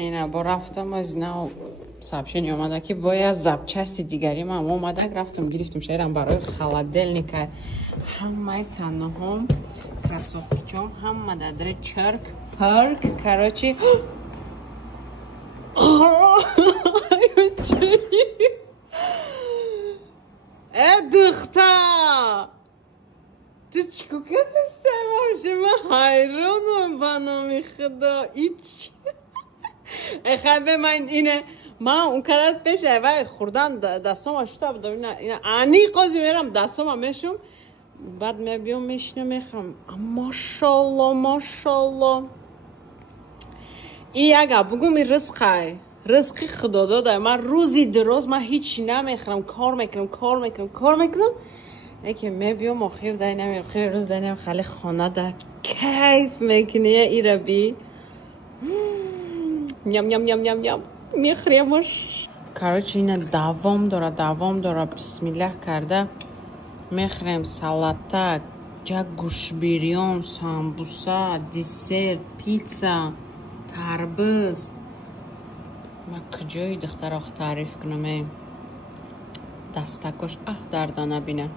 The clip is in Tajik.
اینا با رفتم از نو сообщение اومده که باید запчасти دیگری من اومده رفتم گرفتم شهرم برای холодильника همه تنها кроссовкичом همه دادره چرک پرک короче دختر تو چیکار کردی من حیرانم بنام خدا ایچ خبه من اینه ما اون کرد پیش اول خوردن دستم اشتا بودم اینا انی قاضی میرم دستم میشم بعد میبیام میشنم میخوام ماشالله ماشالله این اگه بگم این رزقی خدا داده من روزی دراز من هیچی نمیخورم کار میکنم که میبیام آخر دای نمیرم آخر روز دای نمیرم خالی خانه ده کیف میکنه ایره بی یم میخوریمش کارچ اینه دوام داره بسم الله کرده میخوریم سالتا جا گوش بیریان سامبوسا دیسر پیتزا تربز ما کجای دختر آخ تعریف کنم دستکش دردانه بینه